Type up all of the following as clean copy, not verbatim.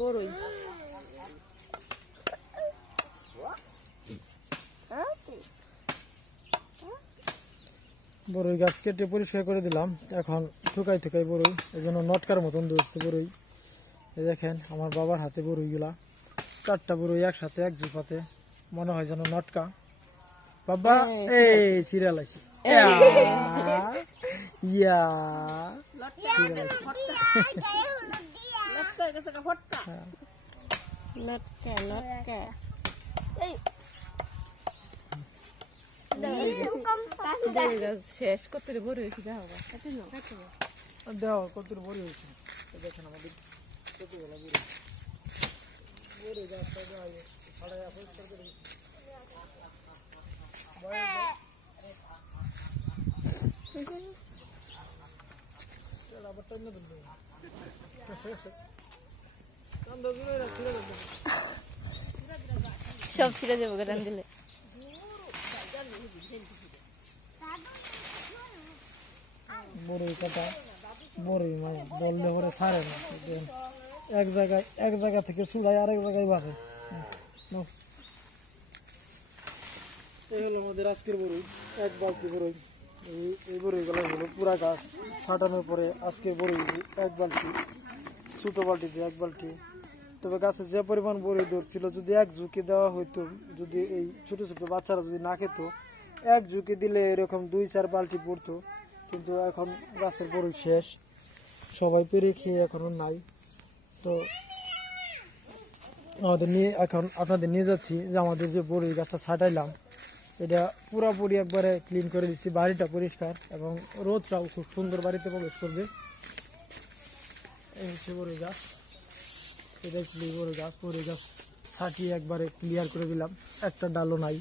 বড়ই বড়ই গাছ কেটে পরিষ্কার করে দিলাম। এখন ঠুকাই ঠুকাই বড়ই, এই জন্য নটকার মতন ধরছে বড়ই। এই দেখেন আমার বাবার হাতে বড়ই গুলা, 4টা বড়ই একসাথে এক জুপাতে, মনে হয় যেন নটকা। বাবা এই সিরিয়াল আছে শেষ করতে বড় হয়েছে দেওয়া কত বড় হয়েছে। দেখেন আমাদের কতগুলো বড়ি বড়ি গাছটা ছাড়াইয়া পরিষ্কার করে দিচ্ছি। সব ছিঁড়ে যাবো টান দিলে। বড়ই কাটা বড়ই মানে বললে পরে ছাড়ে না, এক জায়গা থেকে চুড়াই আরেক জায়গায় বাজে। এই হলো আমাদের আজকের বড়ই, 1 বালতি বড়ই। এই বড়ইগুলো হলো পুরা গাছ ছাটানোর পরে আজকের বড়ই 1 বালতি, ছোট বালতিতে 1 বালতি। তবে গাছে যে পরিমাণ বড়ই ধরছিল, যদি 1 ঝুঁকি দেওয়া হইতো, যদি এই ছোট ছোট বাচ্চারা যদি না খেত, 1 ঝুঁকি দিলে এরকম 2-4 বালতি পড়তো। কিন্তু এখন গাছের বড়ই শেষ, সবাই পেরে খেয়ে এখনো নাই। তো এখন আপনাদের নিয়ে যাচ্ছি যে আমাদের যে বড়ই গাছটা ছাটাইলাম, এটা পুরোপুরি একবারে ক্লিন করে দিচ্ছি, বাড়িটা পরিষ্কার এবং রোদটাও খুব সুন্দর বাড়িতে প্রবেশ করবে। এই হচ্ছে বড়ই গাছ, এটাই ছিল বড়ই গাছ ছাটিয়ে একবারে ক্লিয়ার করে দিলাম, একটা ডালও নাই,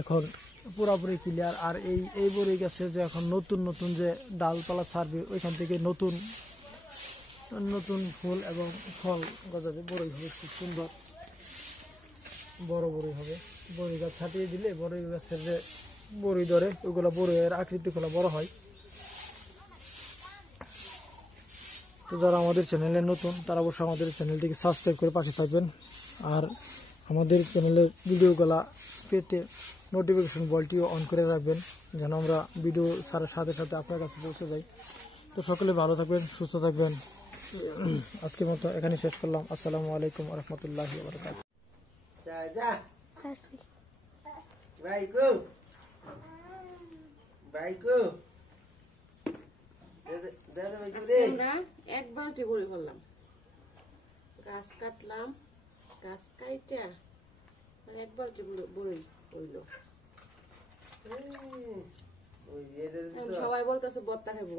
এখন পুরোপুরি ক্লিয়ার। আর এই বড়ই গাছে যে এখন নতুন নতুন যে ডালপালা ছাড়বে, ওইখান থেকে নতুন নতুন ফুল এবং ফল গজাবে, বড়ই হবে খুব সুন্দর, বড় বড়ই হবে। বড়ই গাছ ছাটিয়ে দিলে বড়ই গাছের যে বড়ই ধরে, ওইগুলো বড়ইয়ের আকৃতিগুলো বড় হয়। তো যারা আমাদের চ্যানেলে নতুন, তারা অবশ্যই আমাদের চ্যানেলটিকে সাবস্ক্রাইব করে পাশে থাকবেন। আর আমাদের চ্যানেলের ভিডিওগুলা পেতে নোটিফিকেশন বলটিও অন করে রাখবেন, যেন আমরা ভিডিও ছাড়ার সাথে সাথে আপনার কাছে পৌঁছে যাই। তো সকলে ভালো থাকবেন, সুস্থ থাকবেন। আজকের মতো এখানে শেষ করলাম। আসসালামু আলাইকুম ওয়া রাহমাতুল্লাহি ওয়া বারাকাতুহু। আমরা 1 বালতি বড়ি করলাম, গাছ কাটলাম, গাছ কাইটা 1 বালতি বড়ি হইল। সবাই বলতেছে বত্তা খাবো।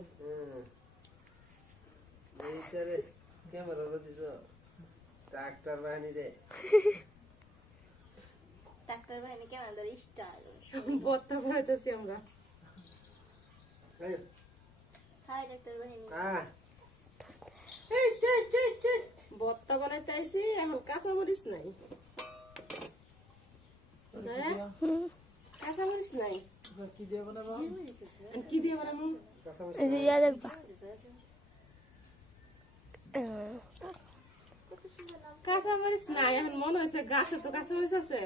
ট্রাক্টর বাহিনী রে, ট্রাক্টর বাহিনী কেমন স্টাইল বত্তা বানাইতেছি আমরা। হাই ট্রাক্টর বাহিনী, বত্তা বানাইতে আইছি, এখন কাঁচামরিচ নাই, কাঁচামরিচ নাই, কি দিয়ে বানাবো? কি দিয়ে বানাবো? দেখবা কাঁচামরিচ নাই, এখন মনে হয়েছে গাছে তো কাঁচামরিচ আছে,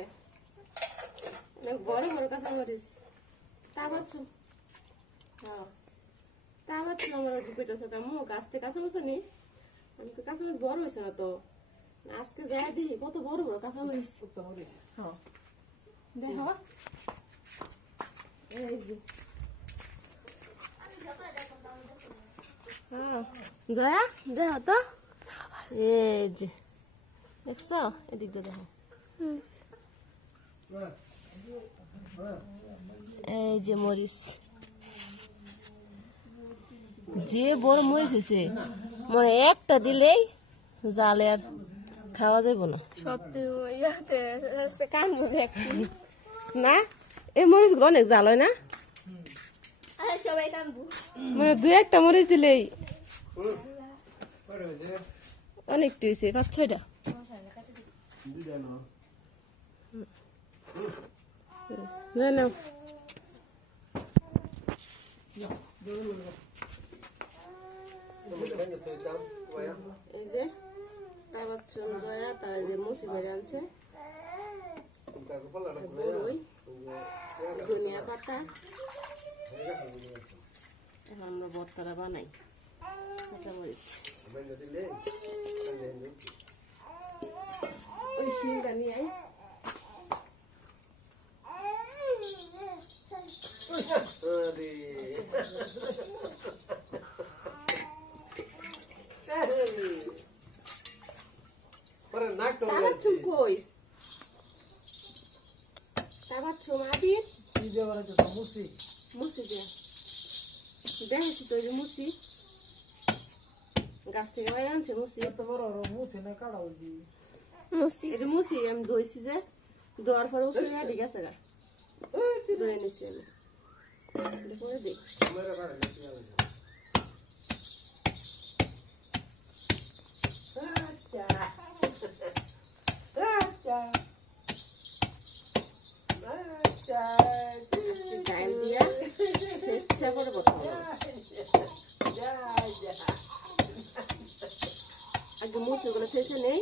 অনেক বড় বড় কাঁচামরিচ। তা পাচ্ছো? হ্যাঁ তা পাচ্ছো, আমার কইতেছে কামু গাছ থেকে কাঁচামরিচ নি, আমি তো কাঁচামরিচ বড় হয়েছে না তো, আজকে যাই দিই কত বড় বড় কাঁচামরিচ। হ্যাঁ দেখো, এই যে জয়া দেখো তো, এই যে দেখছো, এদিক দিয়ে দেখো, এই যে মরিচ, যে বড় মরিচ হয়েছে, মানে একটা দিলেই জালে আর খাওয়া যাইব না। না এই মরিচ গুলো অনেক জাল হয় না, সবাই কান্দু মানে 2-1টা মরিচ দিলেই অনেকটা হয়েছে, 5-6টা। নাও এই যে বচ্চন জয়া তার যে মুসি বেড়ে আনছে কাকু বললা না বড়ই ধনিয়া পাতা এখন আমরা ভর্তাটা বানাই কাঁচামরিচ বেন্দা দিলে ওই শিলটা নিয়ে আই পরে নাক তো তাবাচ্ছুম কই তাবাচ্ছুম আবির কি দিয়ে বানাইতেছ মুসি? মুসি দিয়া দেখেছি তো ওই যে মুসি গাছ থেকে বাইরে আনছে মুসি এত বড় বড় মুসি না কাটা হইবি? মুসি এটা মুসি আমি ধুইছি যে ধোয়ার পরে উঠে ঠিক আছে গা ধুয়ে নিছি আমি দেখুন দেখ মেরে বারে নাকি হবে ডাল দিয়া স্বেচ্ছা করে বসাবো আগে মুসিগুলো শেষে নেই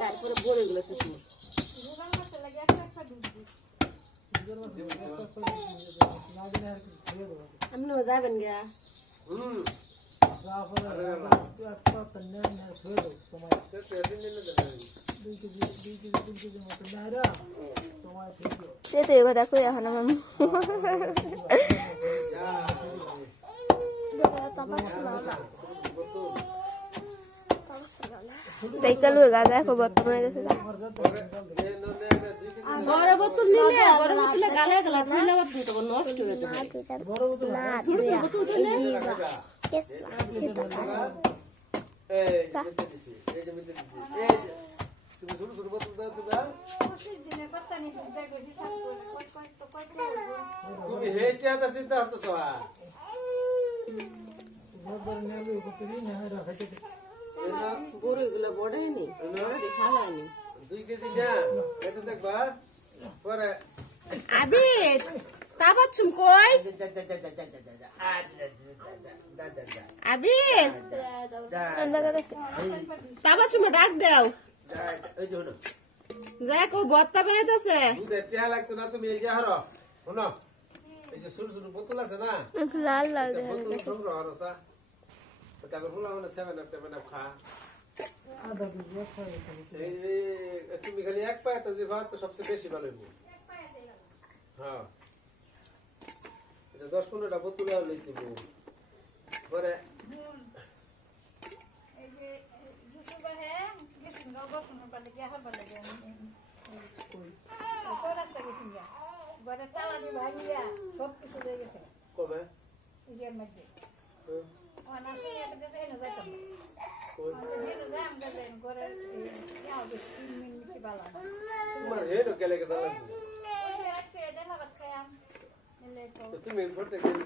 তারপরে বড়িগুলো শেষে নেই না দিলে আর কিছু খেয়ে দেবো। আপনিও যাবেন গা যা করে তুই একটা তন্নে না খেয়ে দেবো তোমায় 2 কেজি 3 কেজির মতো নাইরা তোমায় খেয়ে দেবো। সে তো এই কথা কই এখন আমার দেখালো গাজা এখন বর্তমানে গেছে বড় বোতল নিলে বড় বোতলে গালে গালে ফুলে বাদ দিতে নষ্ট হয়ে যাবে বড় বোতল ছোট ছোট বোতল দিলে তুমি ছোট ছোট বোতল দাও তো দাও তুমি হেইটা তো চিন্তা করতেছ বড় নেবে কত দিন না রাখাইতে বড়িগুলো বড়াইনি বড়ি খাওয়াইনি 2 কেজি না এটা দেখবা পরে আবির তাবাচ্ছুম কই আবির তাবাচ্ছুম ডাক দাও এই যে হলো যাই কো ভর্তা বানাইতেছে দুধের টেহা লাগতো না তুমি এই যে হারো শোনো এই যে ছোট ছোট বোতল আছে না লাল লাল বোতল সংগ্রহ হারো সা তারপর বললাম না 7 খা আধা কেজি খাই তুমি খালি এক পায় তো যে ভাত তো সবচেয়ে বেশি ভালো হইব হ্যাঁ এটা 10-15টা বোতল লইতে দিব পরে কবে তোমার হেড গেলে কে দাও তুমি ফটো গেলে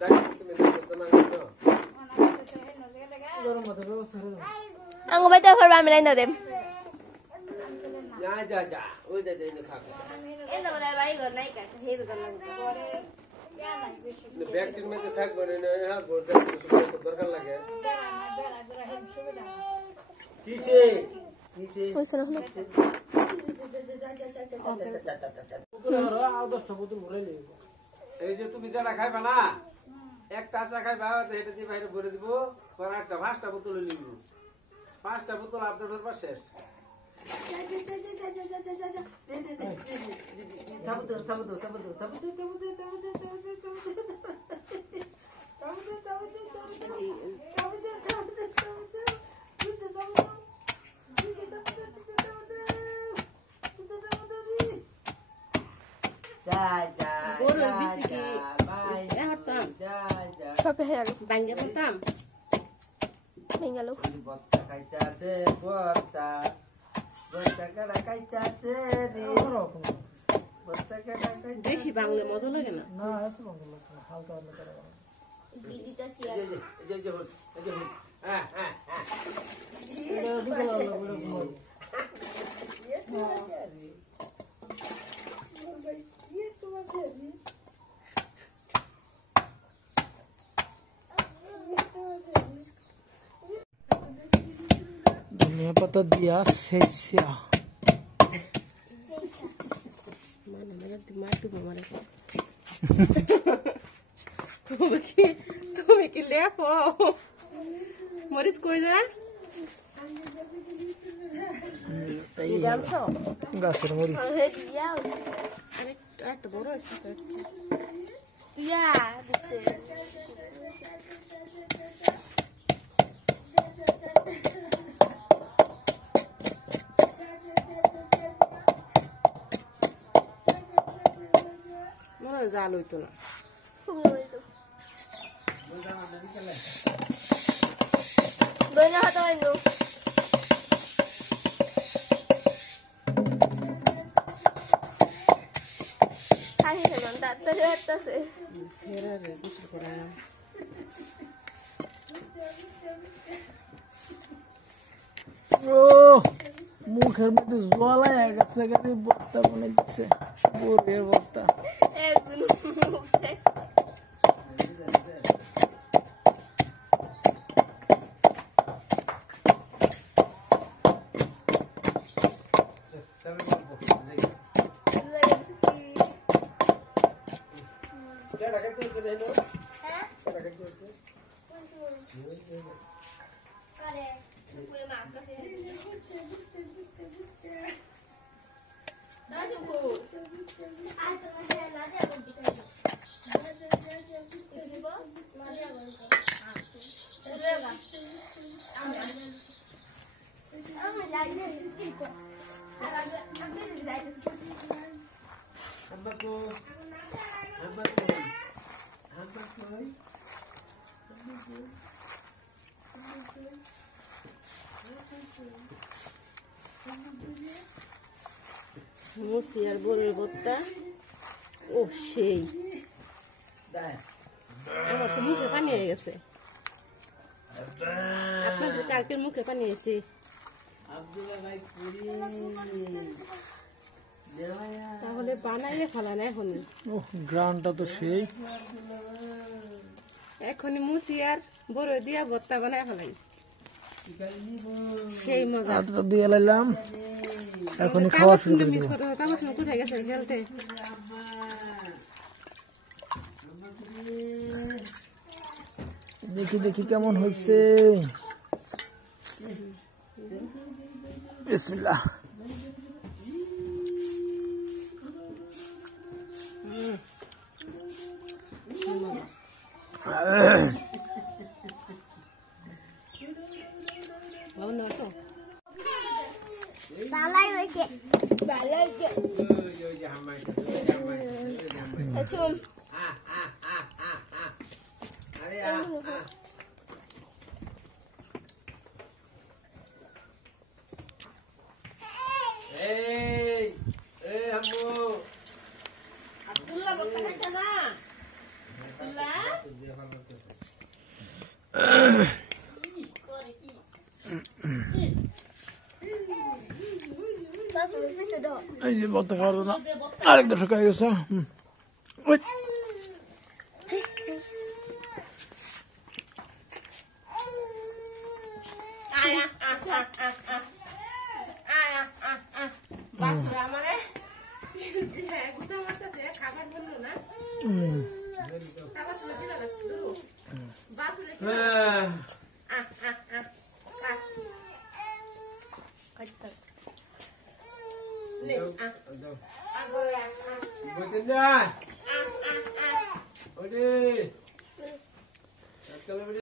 ডাক তুমি তো না না গরম মতো ব্যবস্থা করে দাও। আঙ্গ বাইতে করবা আমি লাইন দেব যা যা ওই দে দে খাকো এই তো বড় ভাই ঘর নাই কাছে হেবে গেল পরে ব্যাগটির মধ্যে থাকবে না হ্যাঁ দরকার লাগে কিছে কিছে বুঝছ না বোতল আরো 10টা বোতল ভরে লইব। এই যে তুমি যারা খাইবা না একটা আশা খাইবা তো এটা দিয়ে বাইরে ভরে দিব পরে একটা 5টা বোতল নিব 5টা বোতল আপনার ধরবা শেষ গরুর বিসি কি এ হরতাম সবে হেরালো বাঙ্গে হরতাম বেঙ্গালো বত্তা খাইতে আছে বত্তা বত্তা কাটা খাইতে আছে রে বত্তা কাটা খাইতে বেশি বাংলা মজা লাগে না না এত ভালো লাগছে না, হালকা হালকা করে বানাও। দিদিটা এই যে হ্যাঁ হ্যাঁ হ্যাঁ এটা বিকেল বেলা বলে ঘুমাই। ধনিয়া পাতা দিয়া শেষা তুমি কি লেখো মরিচ কই যা গাছের মরিচ একটা বড় আছে তো মনে হয় জাল হইতো না ও মুখের মধ্যে জলায় গেছে গাড়ি বর্তা বানাইছে বরের বর্তা মুসি আর বরের ভর্তা ও সেই আমার তো মুখে পানি হয়ে গেছে আপনার কালকের মুখে পানি এসে তাহলে বানাইলে ফেলা না এখন গ্রাউন্ডটা তো সেই এখনই মুসি আর বড় দিয়া ভর্তা বানাই ফেলাই সেই মজা আটা দিয়ে লাইলাম এখনই খাওয়া শুরু করে মিস দিব করতে তারপর কোথায় গেছে খেলতে দেখি দেখি কেমন হয়েছে বিসমিল্লাহ এই যে বলতে পারবো না আরেক দশক হয়ে গেছে ওই Buat